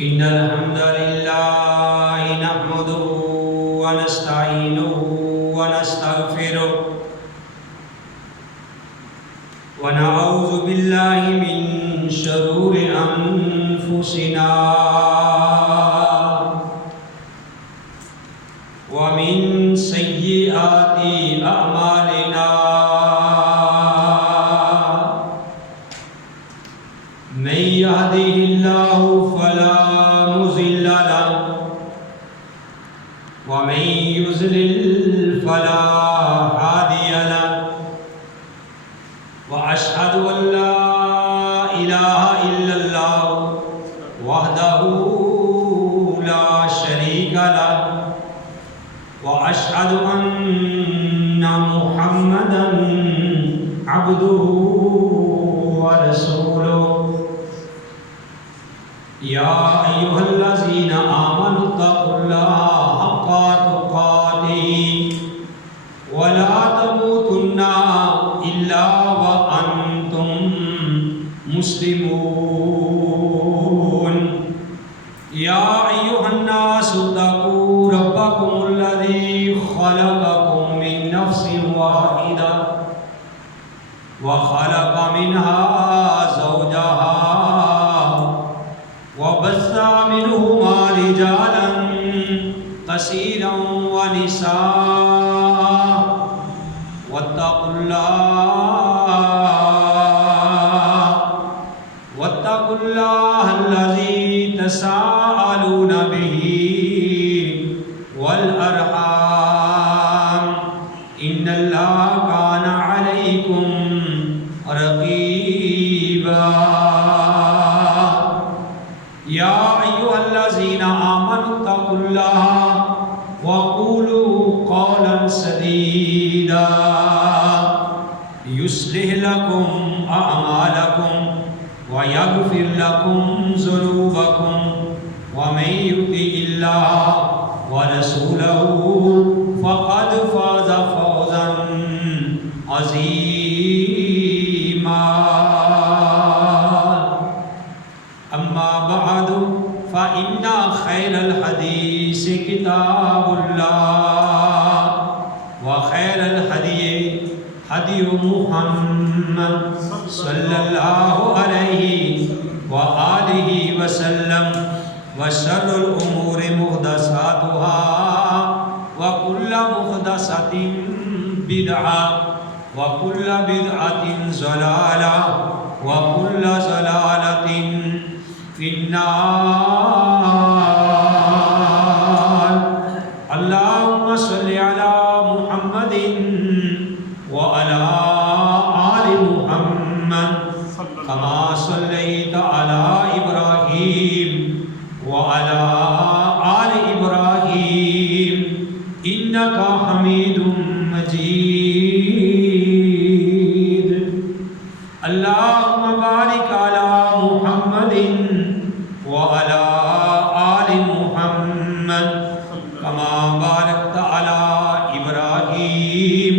إن الحمد لله نحمده ونستعينه ونستغفره ونعوذ بالله من شرور أنفسنا ومن سيئات أعمالنا من يهده الله فلا مضل له ومن يضلل فلا هادي له وأشهد أن لا إله إلا الله وحده لا شريك له وأشهد أن محمدا عبده ورسوله يا أيها الذين آمنوا اتقوا الله حق تقاته ولا تموتن إلا وأنتم مسلمون يا أيها الناس اتقوا ربكم الذي خلقكم من نفس واحدة وخلق منها زوجها وبث منهما رجالا كثيرا ونساء واتقوا الله الذي تساءلون به والأرحام إن الله كان عليكم رقيبا يا أيها الذين آمنوا اتقوا الله وقولوا قولا سديدا يصلح لكم أعمالكم ويغفر لكم ذنوبكم ومن يطع الله ورسوله فقد فاز فوزا عظيما أما بعد فإن خير الحديث كتاب الله وخير الهدي هدي محمد صلى الله عليه وآله وسلم وشر الأمور محدثاتها وكل محدثة بدعة وكل بدعة ضلالة وكل ضلالة في النار اللهم صل على محمد وعلى آل محمد كما صليت على إبراهيم وعلى آل إبراهيم إنك حميد مجيد اللهم بارك على محمد وعلى آل محمد كما باركت على إبراهيم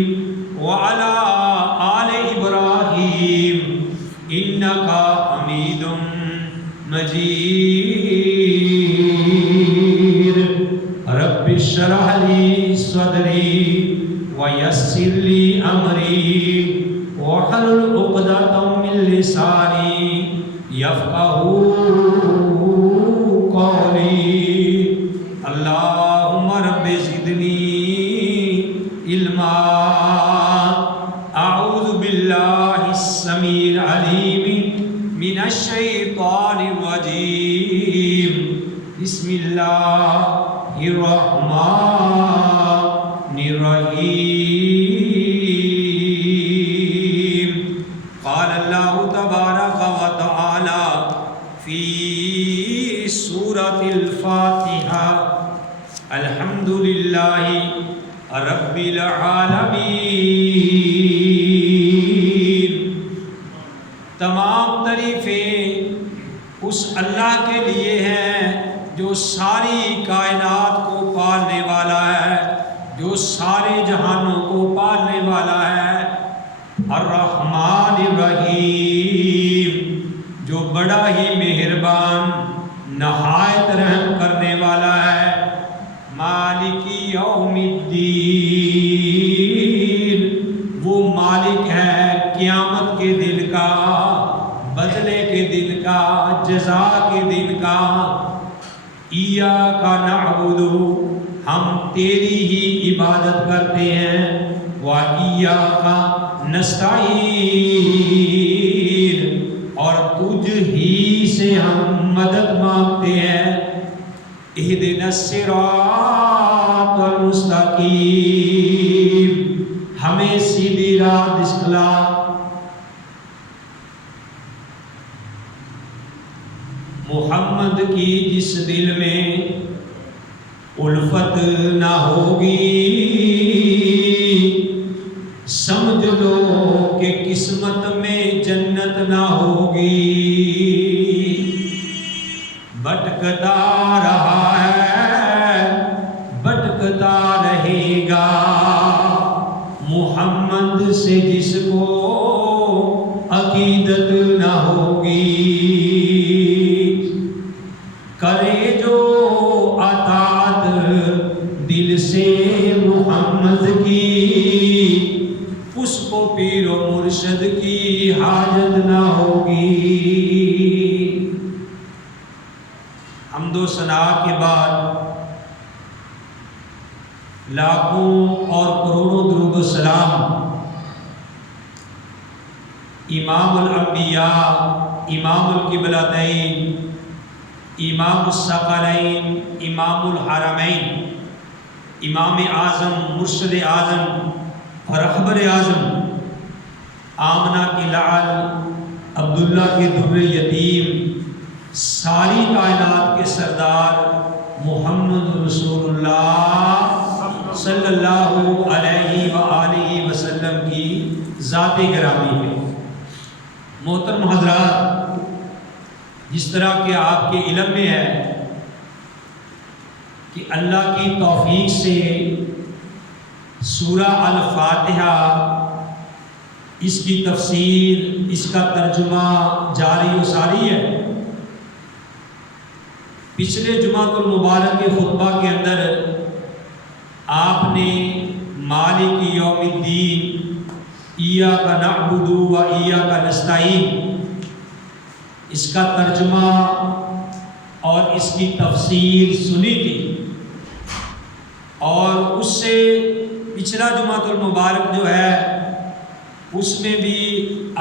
وعلى آل إبراهيم إنك حميد مجيد رب اشرح لي صدري ويسر لي أمري واحلل عقدة من لساني يفقهوا قولي اللهم رب زدني علما أعوذ بالله السميع العليم من الشيطان الرجيم بسم الله الرحمن الرحيم قال الله تبارك وتعالى في سورة الفاتحة الحمد لله رب العالمین تمام تعریفیں اس اللہ کے لیے ہیں جو ساری کائنات کو پالنے والا ہے، جو سارے جہانوں کو پالنے والا ہے، الرحمن الرحیم جو بڑا ہی مہربان نہایت رحم کرنے والا ہے۔ مالک یوم الدین، وہ مالک ہے قیامت کے دن کا، بدلے کے دن کا، جزا کے دن کا۔ ایاک نعبد، ہم تیری ہی عبادت کرتے ہیں، وایاک نستعین، اور تجھ ہی سے ہم مدد مانگتے ہیں۔ اہدنا الصراط المستقیم، ہمیں سیدھی راہ دکھلا۔ محمد کی جس دل میں الفت نہ ہوگی، سمجھ لو کہ قسمت میں جنت نہ ہوگی۔ بھٹکتا رہا ہے، بھٹکتا رہے گا، محمد سے جس کو عقیدت نہ ہوگی۔ کرے جو اطاعت دل سے محمد کی، اس کو پیر و مرشد کی حاجت نہ ہوگی۔ حمد و ثنا کے بعد لاکھوں اور کروڑوں درود و سلام امام الانبیاء، امام القبلتین، امام الثقلین، امام الحرمین، امام اعظم، مرشد اعظم اور رہبر اعظم، آمنہ کی لعل، عبداللہ کے در یتیم، ساری کائنات کے سردار محمد رسول اللہ صلی اللہ علیہ وآلہ وسلم کی ذات گرامی ہے۔ محترم حضرات، جس طرح کہ آپ کے علم میں ہے کہ اللہ کی توفیق سے سورہ الفاتحہ، اس کی تفسیر، اس کا ترجمہ جاری و ساری ہے۔ پچھلے جمعۃ المبارک کے خطبہ کے اندر آپ نے مالک یوم الدین، ایاک نعبد و ایاک نستعین، اس کا ترجمہ اور اس کی تفسیر سنی تھی، اور اس سے پچھلا جمعۃ المبارک جو ہے اس میں بھی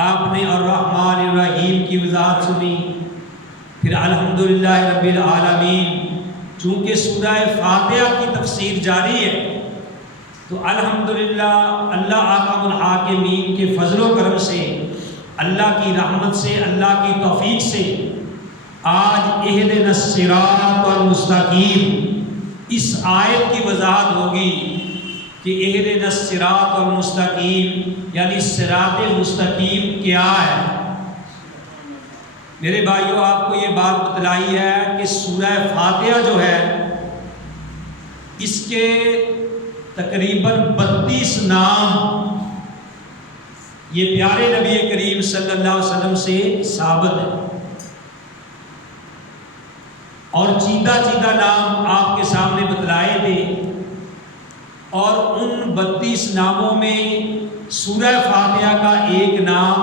آپ نے الرحمن الرحیم کی وضاحت سنی۔ پھر الحمدللہ رب العالمین، چونکہ سورہ فاتحہ کی تفسیر جاری ہے تو الحمدللہ اللہ احکم الحاکمین کے فضل و کرم سے، اللہ کی رحمت سے، اللہ کی توفیق سے آج اہدنا الصراط المستقیم اس آیت کی وضاحت ہوگی کہ اہدنا الصراط المستقیم یعنی صراط مستقیم کیا ہے۔ میرے بھائیوں، آپ کو یہ بات بتلائی ہے کہ سورہ فاتحہ جو ہے اس کے تقریباً 32 نام یہ پیارے نبی کریم صلی اللہ علیہ وسلم سے ثابت ہے، اور چیدہ چیدہ نام آپ کے سامنے بتلائے تھے، اور ان 32 ناموں میں سورہ فاتحہ کا ایک نام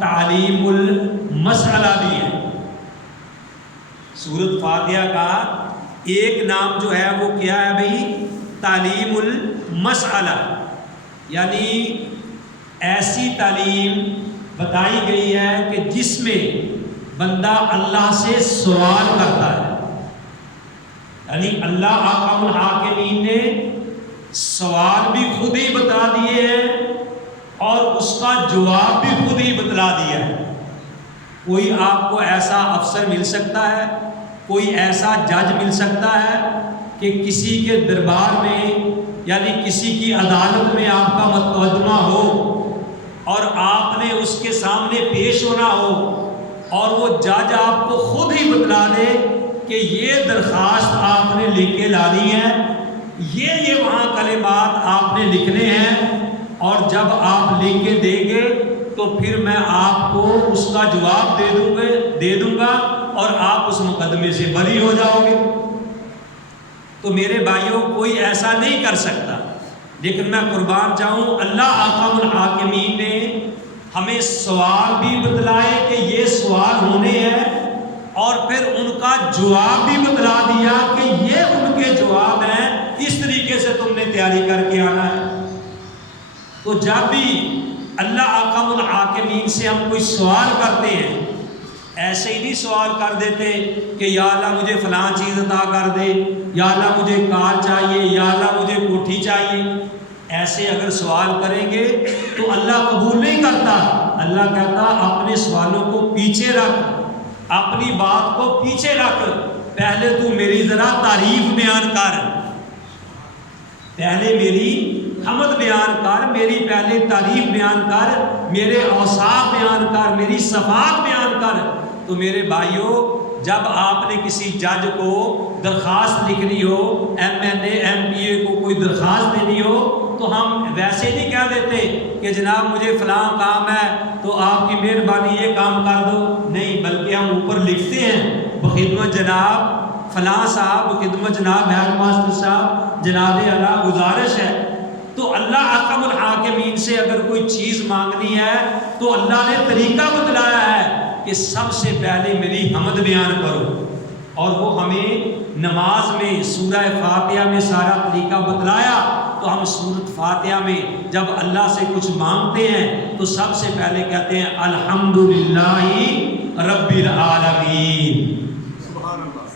تعلیم المسئلہ بھی ہے۔ سورۃ فاتحہ کا ایک نام جو ہے وہ کیا ہے بھائی؟ تعلیم المسئلہ، یعنی ایسی تعلیم بتائی گئی ہے کہ جس میں بندہ اللہ سے سوال کرتا ہے، یعنی اللہ احکم الحاکمین نے سوال بھی خود ہی بتا دیے ہیں اور اس کا جواب بھی خود ہی بتلا دیا ہے۔ کوئی آپ کو ایسا افسر مل سکتا ہے، کوئی ایسا جج مل سکتا ہے کہ کسی کے دربار میں یعنی کسی کی عدالت میں آپ کا مقدمہ ہو اور آپ نے اس کے سامنے پیش ہونا ہو، اور وہ جج آپ کو خود ہی بتلا دے کہ یہ درخواست آپ نے لکھ کے لانی ہے، یہ وہاں کلمات آپ نے لکھنے ہیں، اور جب آپ لکھ کے دیں گے تو پھر میں آپ کو اس کا جواب دے دوں گا دے دوں گا اور آپ اس مقدمے سے بری ہو جاؤ گے۔ تو میرے بھائیوں کوئی ایسا نہیں کر سکتا، لیکن میں قربان جاؤں اللہ احکم الحاکمین نے ہمیں سوال بھی بتلائے کہ یہ سوال ہونے ہیں، اور پھر ان کا جواب بھی بتلا دیا کہ یہ ان کے جواب ہیں، اس طریقے سے تم نے تیاری کر کے آنا ہے۔ تو جب بھی اللہ احکم الحاکمین سے ہم کوئی سوال کرتے ہیں، ایسے ہی نہیں سوال کر دیتے کہ یا اللہ مجھے فلاں چیز عطا کر دے، یا اللہ مجھے کار چاہیے، یا اللہ مجھے کوٹھی چاہیے۔ ایسے اگر سوال کریں گے تو اللہ قبول نہیں کرتا۔ اللہ کہتا اپنے سوالوں کو پیچھے رکھ، اپنی بات کو پیچھے رکھ، پہلے تو میری ذرا تعریف بیان کر، پہلے میری حمد بیان کر، میری پہلے تعریف بیان کر، میرے اوصاف بیان کر، میری صفات بیان کر۔ تو میرے بھائیوں، جب آپ نے کسی جج کو درخواست لکھنی ہو، M N A M P A کو کوئی درخواست دینی ہو، تو ہم ویسے نہیں کہہ دیتے کہ جناب مجھے فلاں کام ہے تو آپ کی مہربانی یہ کام کر دو، نہیں، بلکہ ہم اوپر لکھتے ہیں بخدمت جناب فلاں صاحب، بخدمت جناب ہیڈ ماسٹر صاحب، جناب اللہ گزارش ہے۔ تو اللہ احکم الحاکمین سے اگر کوئی چیز مانگنی ہے تو اللہ نے طریقہ بتلایا ہے کہ سب سے پہلے میری حمد بیان کرو، اور وہ ہمیں نماز میں سورہ فاتحہ میں سارا طریقہ بتلایا۔ تو ہم سورۃ فاتحہ میں جب اللہ سے کچھ مانگتے ہیں تو سب سے پہلے کہتے ہیں الحمدللہ رب العالمین،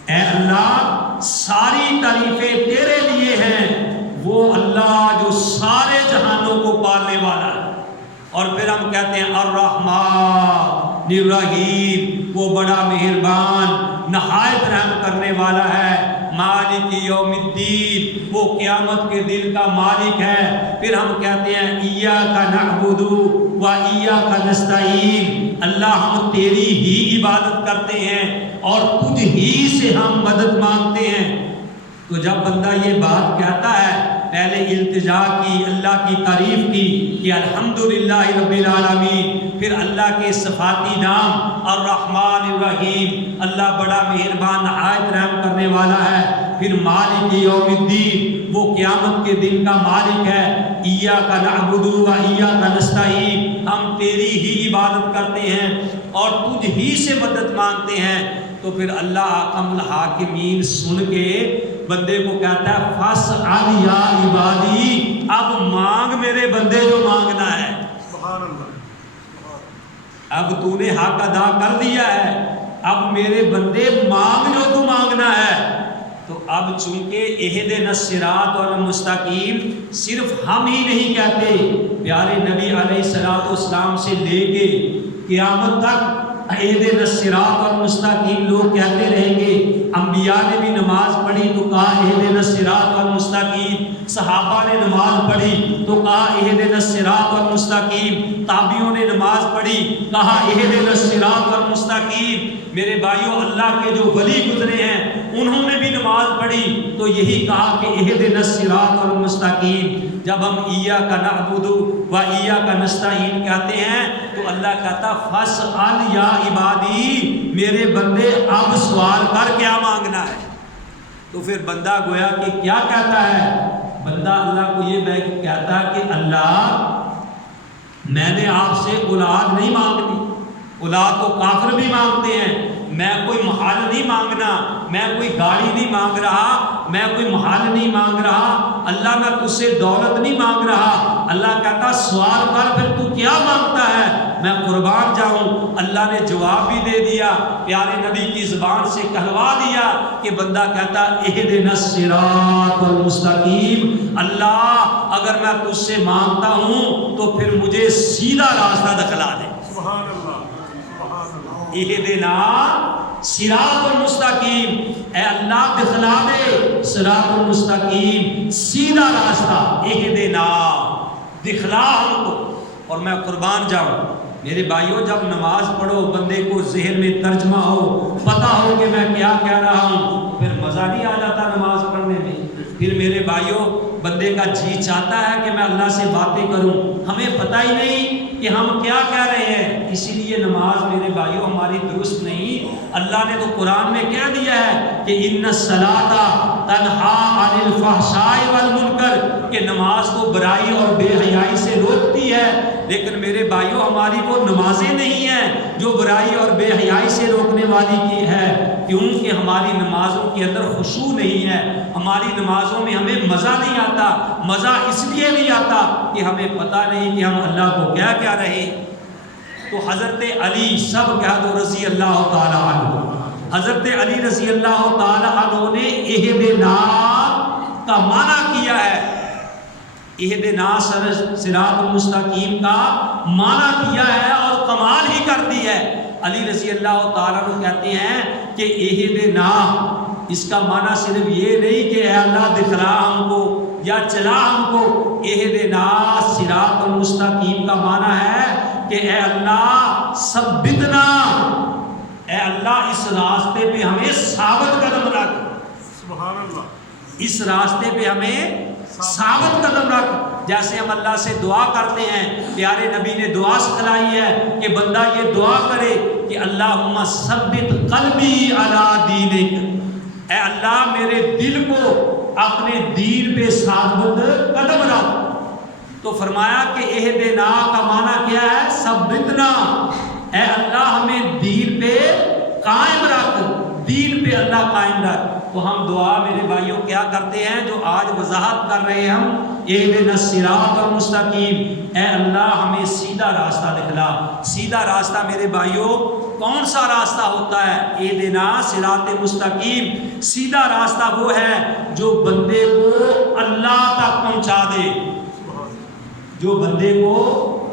اے اللہ ساری تعریفیں تیرے لیے ہیں، وہ اللہ جو سارے جہانوں کو پالنے والا ہے۔ اور پھر ہم کہتے ہیں الرحمن الرحیم، وہ بڑا مہربان نہایت رحم کرنے والا ہے، مالک یوم الدین، وہ قیامت کے دن کا مالک ہے۔ پھر ہم کہتے ہیں ایاک نعبد و ایاک نستعین، اللہ ہم تیری ہی عبادت کرتے ہیں اور تجھ ہی سے ہم مدد مانگتے ہیں۔ تو جب بندہ یہ بات کہتا ہے، پہلے التجا کی، اللہ کی تعریف کی کہ الحمدللہ رب العالمین، پھر اللہ کے صفاتی نام الرحمن الرحیم، اللہ بڑا مہربان نہایت رحم کرنے والا ہے، پھر مالک یوم الدین، وہ قیامت کے دن کا مالک ہے، ایاک نعبد و ایاک نستعین، ہم تیری ہی عبادت کرتے ہیں اور تجھ ہی سے مدد مانگتے ہیں۔ تو پھر اللہ احکم الحاکمین سن کے بندے کو کہتا ہے فاسأل یا عبادی، اب مانگ میرے بندے جو مانگنا ہے، اب تو نے حق ادا کر دیا ہے، اب میرے بندے مانگ جو تو مانگنا ہے۔ تو اب چونکہ اہدنا الصراط المستقیم صرف ہم ہی نہیں کہتے، پیارے نبی علیہ الصلوۃ والسلام سے لے کے قیامت تک اہدنا الصراط المستقیم لوگ کہتے رہیں گے۔ انبیاء نے بھی نماز پڑھی تو کہا اہدنا الصراط المستقیم، صحابہ نے نماز پڑھی تو کہا اہدنا الصراط المستقیم، تابعیوں نے نماز پڑھی کہا اہدنا الصراط المستقیم۔ میرے بھائیوں، اللہ کے جو ولی گزرے ہیں انہوں نے بھی نماز پڑھی تو یہی کہا کہ اہدنا الصراط المستقیم۔ جب ہم ایاک نعبد و ایاک نستعین کہتے ہیں تو اللہ کہتا فاسأل یا عبادی، میرے بندے اب سوال کر کیا مانگنا ہے۔ تو پھر بندہ گویا کہ کیا کہتا ہے، بندہ اللہ کو یہ کہتا ہے کہ اللہ میں نے آپ سے اولاد نہیں مانگنی، اولاد تو کافر بھی مانگتے ہیں، میں کوئی محل نہیں مانگنا، میں کوئی گاڑی نہیں مانگ رہا، میں کوئی محل نہیں مانگ رہا، اللہ میں تجھ سے دولت نہیں مانگ رہا۔ اللہ کہتا سوال کر پھر تو کیا مانگتا ہے، میں قربان جاؤں۔ اللہ نے جواب بھی دے دیا، پیارے نبی کی زبان سے کہلوا دیا کہ بندہ کہتا اہدنا الصراط المستقیم، اللہ اگر میں تجھ سے مانگتا ہوں تو پھر مجھے سیدھا راستہ دکھلا دے۔ سبحان اللہ، اہدنا صراط المستقیم، اے اللہ دکھلا دے صراط المستقیم، سیدھا راستہ، اہدنا دکھلا ہم کو۔ اور میں قربان جاؤں میرے بھائیوں، جب نماز پڑھو بندے کو ذہن میں ترجمہ ہو، پتہ ہو کہ میں کیا کہہ رہا ہوں، پھر مزہ نہیں آ جاتا نماز پڑھنے میں۔ پھر میرے بھائیوں بندے کا جی چاہتا ہے کہ میں اللہ سے باتیں کروں، ہمیں پتہ ہی نہیں کہ ہم کیا کہہ رہے ہیں، اسی لیے نماز میرے بھائیوں ہماری درست نہیں۔ اللہ نے تو قرآن میں کہہ دیا ہے کہ ان الصلاۃ تنہا عن الفحشاء والمنکر، کہ نماز تو برائی اور بے حیائی سے روکتی ہے، لیکن میرے بھائیوں ہماری وہ نمازیں نہیں ہیں جو برائی اور بے حیائی سے روکنے والی کی ہے، کیونکہ ہماری نمازوں کے اندر خشوع نہیں ہے، ہماری نمازوں میں ہمیں مزہ نہیں آتا۔ مزہ اس لیے نہیں آتا کہ ہمیں پتہ نہیں کہ ہم اللہ کو کیا کیا رہے۔ تو حضرت علی سب کہہ دو رضی اللہ تعالیٰ عنہ، حضرت علی رضی اللہ تعالیٰ عنہ نے اہدنا کا معنی کیا ہے، اہدنا صراط المستقیم کا معنی کیا ہے اور کمال ہی کر دی ہے۔ علی رضی اللہ تعالیٰ عنہ کہتے ہیں کہ اہدنا، اس کا معنی صرف یہ نہیں کہ اے اللہ دکھلا ہم کو یا چلا ہم کو، اہدنا صراط المستقیم کا معنی ہے کہ اے اللہ ثبتنا، اے اللہ اس راستے پہ ہمیں ثابت قدم رکھ، سبحان اللہ، اس راستے پہ ہمیں ثابت قدم رکھ۔ جیسے ہم اللہ سے دعا کرتے ہیں، پیارے نبی نے دعا سکھلائی ہے کہ بندہ یہ دعا کرے کہ اللہم ثبت قلبی علی دینک، اے اللہ میرے دل کو اپنے دین پہ ثابت قدم رکھ۔ تو فرمایا کہ اہدنا کا معنی کیا ہے؟ ثبتنا، اے اللہ ہمیں دین پہ قائم رکھ، دین پہ اللہ قائم رکھ۔ تو ہم دعا میرے بھائیوں کیا کرتے ہیں جو آج وضاحت کر رہے ہیں ہم، اہدنا الصراط المستقیم، اے اللہ ہمیں سیدھا راستہ دکھلا۔ سیدھا راستہ میرے بھائیوں کون سا راستہ ہوتا ہے؟ اہدنا صراط مستقیم، سیدھا راستہ وہ ہے جو بندے کو اللہ تک پہنچا دے، جو بندے کو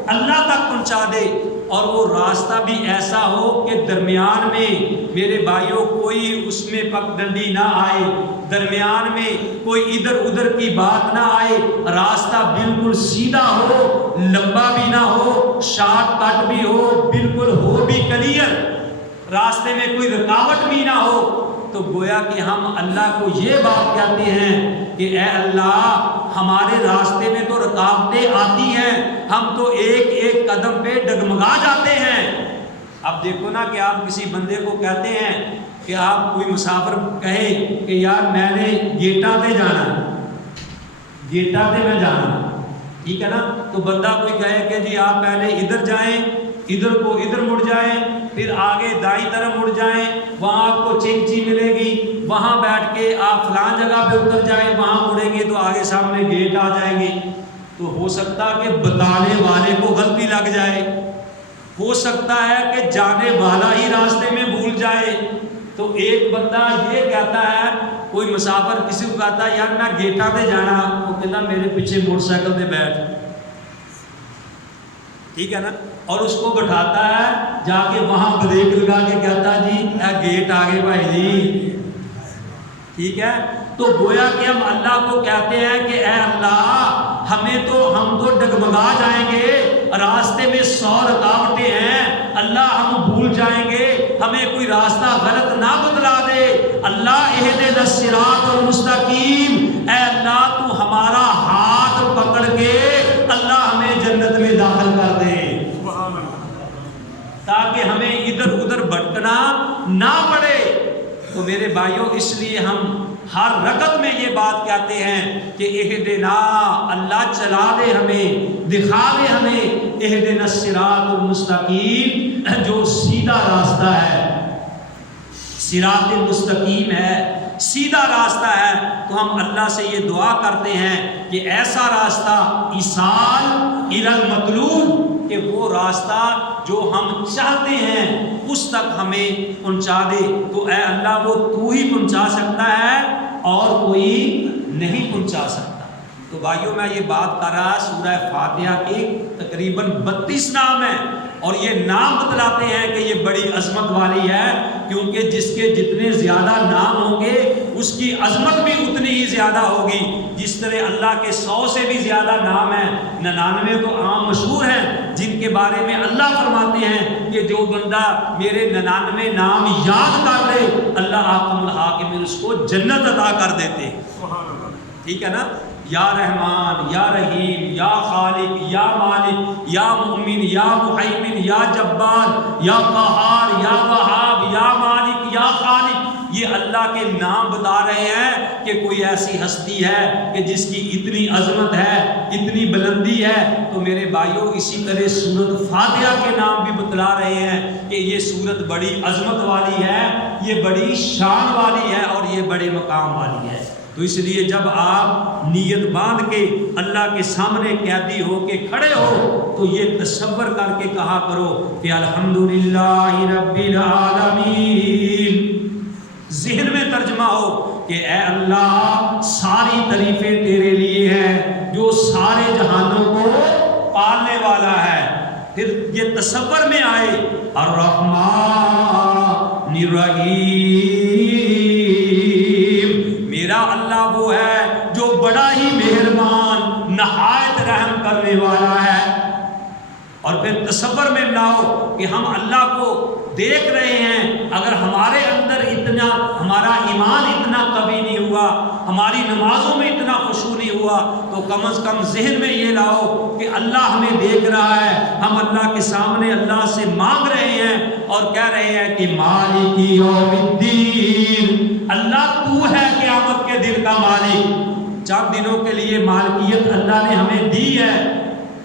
اللہ تک پہنچا دے، اور وہ راستہ بھی ایسا ہو کہ درمیان میں میرے بھائیوں کوئی اس میں پگڈنڈی نہ آئے، درمیان میں کوئی ادھر ادھر کی بات نہ آئے، راستہ بالکل سیدھا ہو، لمبا بھی نہ ہو، شارٹ کٹ بھی ہو، بالکل ہو بھی کلیئر، راستے میں کوئی رکاوٹ بھی نہ ہو۔ تو گویا کہ ہم اللہ کو یہ بات کہتے ہیں کہ اے اللہ ہمارے راستے میں تو رکاوٹیں آتی ہیں، ہم تو ایک ایک قدم پہ ڈگمگا جاتے ہیں۔ اب دیکھو نا کہ آپ کسی بندے کو کہتے ہیں کہ آپ کوئی مسافر کہے کہ یار میں نے گیٹا پہ جانا، گیٹا پہ میں جانا، ٹھیک ہے نا، تو بندہ کوئی کہے کہ جی آپ پہلے ادھر جائیں، ادھر کو ادھر مڑ جائیں، پھر آگے دائیں طرف مڑ جائیں، وہاں آپ کو چینچی ملے گی، وہاں بیٹھ کے آپ فلان جگہ پہ اتر جائیں، وہاں مڑیں گے تو آگے سامنے گیٹ آ جائیں گے۔ تو ہو سکتا کہ بتانے والے کو غلطی لگ جائے، ہو سکتا ہے کہ جانے والا ہی راستے میں بھول جائے۔ تو ایک بندہ یہ کہتا ہے، کوئی مسافر کسی کو کہتا ہے یار میں گیٹا پہ جانا، وہ کہتا میرے پیچھے موٹر سائیکل پہ بیٹھ، ٹھیک ہے نا، اور اس کو بٹھاتا ہے، جا کے وہاں بریک لگا کے کہتا جی اے گیٹ آگے بھائی جی، ٹھیک ہے۔ تو گویا کہ ہم اللہ کو کہتے ہیں کہ اے اللہ ہم تو ڈگمگا جائیں گے، راستے میں 100 رکاوٹیں ہیں، اللہ ہم بھول جائیں گے، ہمیں کوئی راستہ غلط نہ بتلا دے۔ اللہ اہدنا الصراط المستقیم، اے اللہ تو ہمارا ہاتھ پکڑ کے اللہ ہمیں جنت میں داخل کر دے، تاکہ ہمیں ادھر ادھر بھٹکنا نہ پڑے۔ تو میرے بھائیوں اس لیے ہم ہر رکعت میں یہ بات کہتے ہیں کہ اہدنا، اللہ چلا دے ہمیں، دکھا دے ہمیں، اہدنا الصراط المستقیم، جو سیدھا راستہ ہے، صراط المستقیم ہے، سیدھا راستہ ہے۔ تو ہم اللہ سے یہ دعا کرتے ہیں کہ ایسا راستہ ایصال الی المطلوب، کہ وہ راستہ جو ہم چاہتے ہیں اس تک ہمیں پہنچا دے۔ تو اے اللہ وہ تو ہی پہنچا سکتا ہے اور کوئی نہیں پہنچا سکتا۔ تو بھائیوں میں یہ بات کر رہا سورہ فاتحہ کے تقریباً 32 نام ہیں، اور یہ نام بتلاتے ہیں کہ یہ بڑی عظمت والی ہے، کیونکہ جس کے جتنے زیادہ نام ہوں گے اس کی عظمت بھی اتنی ہی زیادہ ہوگی۔ جس طرح اللہ کے 100 سے بھی زیادہ نام ہیں، 99 تو عام مشہور ہیں جن کے بارے میں اللہ فرماتے ہیں کہ جو بندہ میرے 99 نام یاد کر لے اللہ حاکم الحاکمین اس کو جنت عطا کر دیتے، ٹھیک ہے نا۔ یا رحمان، یا رحیم، یا خالق، یا مالک، یا مؤمن، یا مہیمن، یا جبار، یا قہار، یا وہاب، یا مالک اللہ کے نام بتا رہے ہیں کہ کوئی ایسی ہستی ہے کہ جس کی اتنی عظمت ہے، اتنی بلندی ہے، تو میرے بھائیوں اسی طرح سورۃ فاتحہ کے نام بھی بتلا رہے ہیں کہ یہ سورت بڑی عظمت والی ہے، یہ بڑی شان والی ہے اور یہ بڑے مقام والی ہے۔ تو اس لیے جب آپ نیت باندھ کے اللہ کے سامنے قیدی ہو کے کھڑے ہو تو یہ تصور کر کے کہا کرو کہ الحمدللہ رب العالمین۔ ذہن میں ترجمہ ہو کہ اے اللہ ساری تعریفیں تیرے لیے ہیں جو سارے جہانوں کو پالنے والا ہے۔ پھر یہ تصور میں آئے الرحمن الرحیم، میرا اللہ وہ ہے جو بڑا ہی مہربان نہایت رحم کرنے والا ہے۔ اور پھر تصور میں لاؤ کہ ہم اللہ کو دیکھ رہے ہیں، اگر ہمارے اندر اتنا ہمارا ایمان اتنا قوی نہیں ہوا، ہماری نمازوں میں اتنا خشوع نہیں ہوا، تو کم از کم ذہن میں یہ لاؤ کہ اللہ ہمیں دیکھ رہا ہے، ہم اللہ کے سامنے اللہ سے مانگ رہے ہیں اور کہہ رہے ہیں کہ مالک یوم الدین، اللہ تو ہے قیامت کے دن کا مالک۔ چند دنوں کے لیے مالکیت اللہ نے ہمیں دی ہے،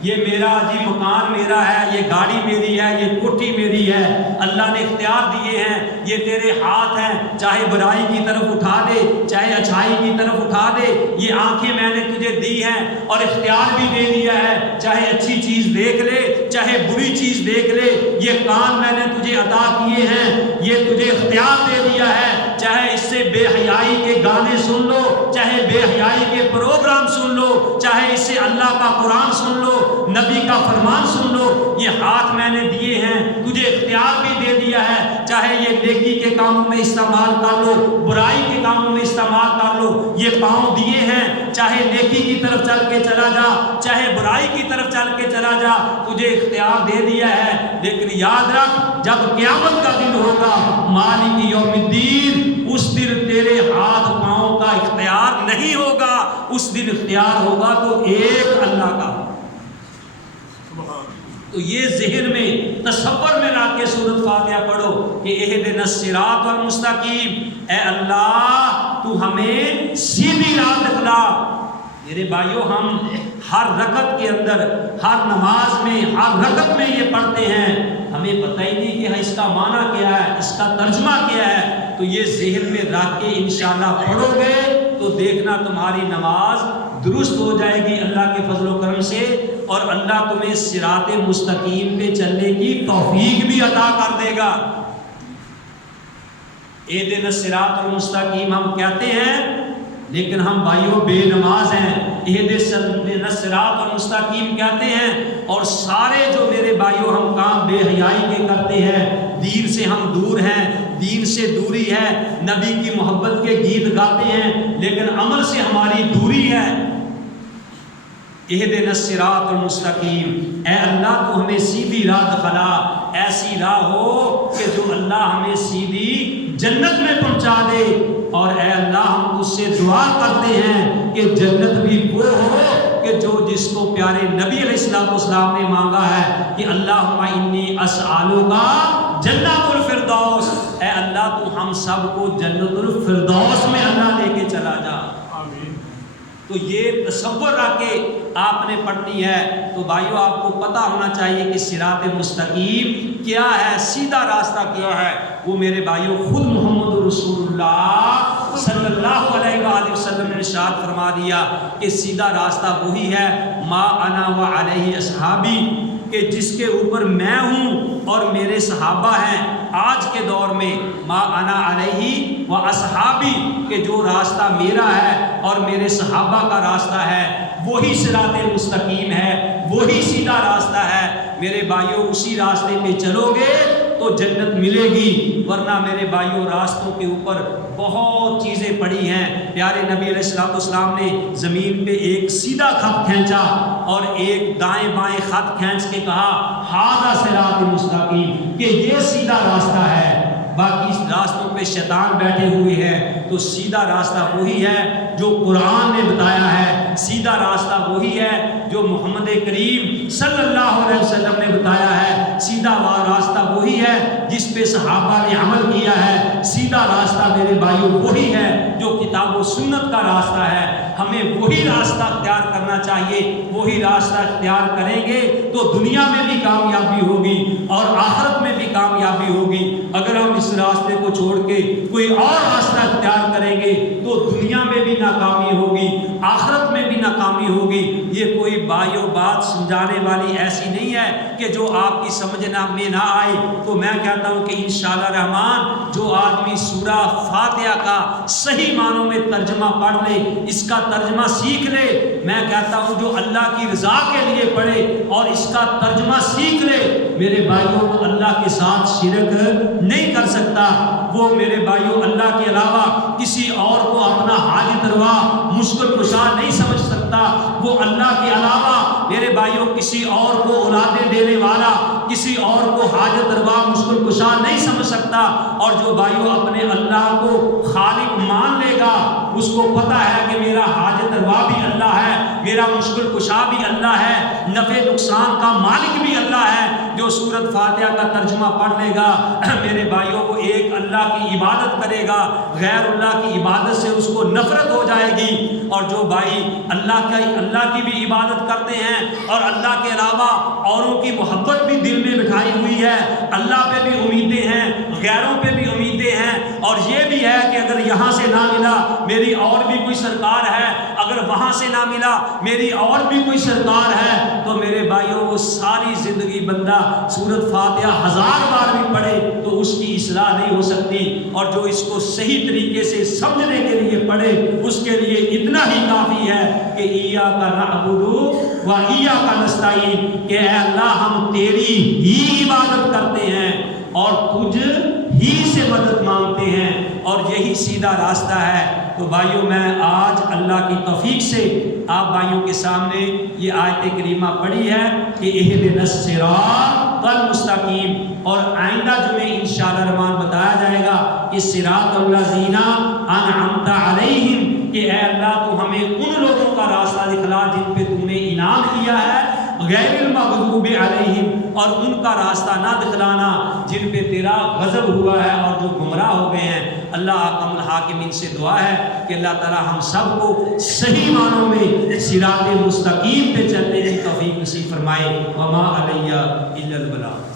یہ میرا جی مکان میرا ہے، یہ گاڑی میری ہے، یہ کوٹھی میری ہے، اللہ نے اختیار دیے ہیں، یہ تیرے ہاتھ ہیں، چاہے برائی کی طرف اٹھا دے چاہے اچھائی کی طرف اٹھا دے، یہ آنکھیں میں نے تجھے دی ہیں اور اختیار بھی دے دیا ہے، چاہے اچھی چیز دیکھ لے چاہے بری چیز دیکھ لے، یہ کان میں نے تجھے عطا کیے ہیں، یہ تجھے اختیار دے دیا ہے، چاہے اس سے بے حیائی کے گانے سن لو، چاہے بے حیائی کے پروگرام سن لو، چاہے اس سے اللہ کا قرآن سن لو، نبی کا فرمان سن لو، یہ ہاتھ میں نے دیے ہیں، تجھے اختیار بھی دے دیا ہے، چاہے یہ نیکی کے کاموں میں استعمال کر لو، برائی کے کاموں میں استعمال کر لو، یہ پاؤں دیے ہیں، چاہے نیکی کی طرف چل کے چلا جا چاہے برائی کی طرف چل کے چلا جا، تجھے اختیار دے دیا ہے۔ لیکن یاد رکھ جب قیامت کا دن ہوگا مالک یوم الدین، اس دن تیرے ہاتھ پاؤں کا اختیار نہیں ہوگا، اس دن اختیار ہوگا تو ایک اللہ کا۔ تو یہ ذہن میں تصور میں لا کے سورۃ فاتحہ پڑھو کہ اہدنا الصراط المستقیم، اے اللہ تو ہمیں سیدھی راہ دکھلا۔ میرے بھائیوں ہم ہر رکعت کے اندر، ہر نماز میں، ہر رکعت میں یہ پڑھتے ہیں، ہمیں پتہ ہی نہیں کہ اس کا معنی کیا ہے، اس کا ترجمہ کیا ہے۔ تو یہ ذہن میں رکھ کے انشاءاللہ پڑھو گے تو دیکھنا تمہاری نماز درست ہو جائے گی اللہ کے فضل و کرم سے، اور اللہ تمہیں صراط مستقیم پہ چلنے کی توفیق بھی عطا کر دے گا۔ اہدنا الصراط المستقیم ہم کہتے ہیں لیکن ہم بھائیوں بے نماز ہیں، اہدنا الصراط المستقیم کہتے ہیں، اور سارے جو میرے بھائیوں ہم کام بے حیائی کے کرتے ہیں، دین سے ہم دور ہیں، دین سے دوری ہے، نبی کی محبت کے گیت گاتے ہیں لیکن عمل سے ہماری دوری ہے۔ اہدنا الصراط المستقیم، اے اللہ تو ہمیں سیدھی راہ دکھلا، ایسی راہ ہو کہ جو اللہ ہمیں سیدھی جنت میں پہنچا دے، اور اے اللہ ہم اس سے دعا کرتے ہیں کہ جنت بھی وہ ہو کہ جو جس کو پیارے نبی علیہ السلام نے مانگا ہے کہ اللہم انی اسألک جنت الفردوس، اے اللہ تو ہم سب کو جنت الفردوس میں اللہ لے کے چلا جا۔ تو یہ تصور رکھ کے آپ نے پڑھنی ہے۔ تو بھائیو آپ کو پتہ ہونا چاہیے کہ صراط مستقیم کیا ہے، سیدھا راستہ کیا ہے۔ وہ میرے بھائیو خود محمد رسول اللہ صلی اللہ علیہ وآلہ وسلم نے ارشاد فرما دیا کہ سیدھا راستہ وہی ہے ما انا و علیہ اصحابی، کہ جس کے اوپر میں ہوں اور میرے صحابہ ہیں آج کے دور میں، ما انا علیہ و اصحابی، کہ جو راستہ میرا ہے اور میرے صحابہ کا راستہ ہے وہی صراط مستقیم ہے، وہی سیدھا راستہ ہے۔ میرے بھائیوں اسی راستے پہ چلو گے تو جنت ملے گی، ورنہ میرے بھائیوں راستوں کے اوپر بہت چیزیں پڑی ہیں۔ پیارے نبی علیہ السلام نے زمین پہ ایک سیدھا خط کھینچا اور ایک دائیں بائیں خط کھینچ کے کہا ھذا صراط مستقیم، کہ یہ سیدھا راستہ ہے۔ باقی راستوں پہ شیطان بیٹھے ہوئے ہیں، تو سیدھا راستہ وہی ہے جو قرآن نے بتایا ہے، سیدھا راستہ وہی ہے جو محمد کریم صلی اللہ علیہ وسلم نے بتایا ہے، سیدھا راستہ وہی ہے جس پہ صحابہ نے عمل کیا ہے، سیدھا راستہ میرے بھائیوں وہی ہے جو کتاب و سنت کا راستہ ہے۔ ہمیں وہی راستہ اختیار کرنا چاہیے، وہی راستہ اختیار کریں گے تو دنیا میں بھی کامیابی ہوگی اور آخرت میں بھی کامیابی ہوگی۔ اگر ہم اس راستے کو چھوڑ کے کوئی اور راستہ اختیار کریں گے تو دنیا میں بھی ناکامی ہوگی، آخرت میں بھی ناکامی ہوگی۔ یہ کوئی بائیو بات سمجھانے والی ایسی نہیں ہے کہ جو آپ کی سمجھنا میں نہ آئے۔ تو میں کہتا ہوں کہ انشاءاللہ رحمان جو آدمی سورہ فاتحہ کا صحیح معنوں میں ترجمہ پڑھ لے، اس کا ترجمہ سیکھ لے، میں کہتا ہوں جو اللہ کی رضا کے لیے پڑھے اور اس کا ترجمہ سیکھ لے، میرے بھائیوں وہ اللہ کے ساتھ شرک نہیں کر سکتا۔ وہ میرے بھائیوں اللہ کے علاوہ کسی اور کو اپنا حاجت روا مشکل کشا نہیں سمجھ سکتا۔ وہ اللہ کے علاوہ میرے بھائیوں کسی اور کو اولادیں دینے والا، کسی اور کو حاجت روا مشکل کشا نہیں سمجھ سکتا۔ اور جو بھائیوں اپنے اللہ کو خالق مان لے گا، اس کو پتہ ہے کہ میرا حاجت روا بھی اللہ ہے، میرا مشکل کشا بھی اللہ ہے، نفع نقصان کا مالک بھی اللہ ہے۔ جو سورۃ فاتحہ کا ترجمہ پڑھ لے گا میرے بھائیوں کو ایک اللہ کی عبادت کرے گا، غیر اللہ کی عبادت سے اس کو نفرت ہو جائے گی۔ اور جو بھائی اللہ کی بھی عبادت کرتے ہیں اور اللہ کے علاوہ اوروں کی محبت بھی دل میں بٹھائی ہوئی ہے، اللہ پہ بھی امیدیں ہیں، غیروں پہ بھی امیدیں ہیں، اور یہ بھی ہے کہ اگر یہاں سے نہ ملا میری اور بھی کوئی سرکار ہے، اگر وہاں سے نہ ملا میری اور بھی کوئی سرکار ہے، تو میرے بھائیوں وہ ساری زندگی بندہ سورۃ فاتحہ 1000 بار بھی پڑھے تو اس کی اصلاح نہیں ہو سکتی۔ اور جو اس کو صحیح طریقے سے سمجھنے کے لیے پڑھے اس کے لیے اتنا ہی کافی ہے کہ ایاک نعبد و ایاک نستعین، کہ اے اللہ ہم تیری ہی عبادت کرتے ہیں اور تجھ ہی سے مدد مانگتے ہیں، اور یہی سیدھا راستہ ہے۔ تو بھائیوں میں آج اللہ کی توفیق سے آپ بھائیوں کے سامنے یہ آیت کریمہ پڑھی ہے کہ اہدنا الصراط المستقیم، اور آئندہ جمعے انشاءاللہ رحمان بتایا جائے گا کہ صراط الذین انعمت علیہم، کہ اے اللہ تو ہمیں ان لوگوں کا راستہ دکھلا جن پہ تو نے انعام کیا ہے، غیر المغضوب علیہم، اور ان کا راستہ نہ دکھلانا جن پہ تیرا غضب ہوا ہے اور جو گمراہ ہو گئے ہیں۔ اللہ حکم الحاکمین سے دعا ہے کہ اللہ تعالی ہم سب کو صحیح معنوں میں صراط مستقیم پہ چلنے کی توفیق نصیب فرمائے۔ وما علیہ الا البلاغ۔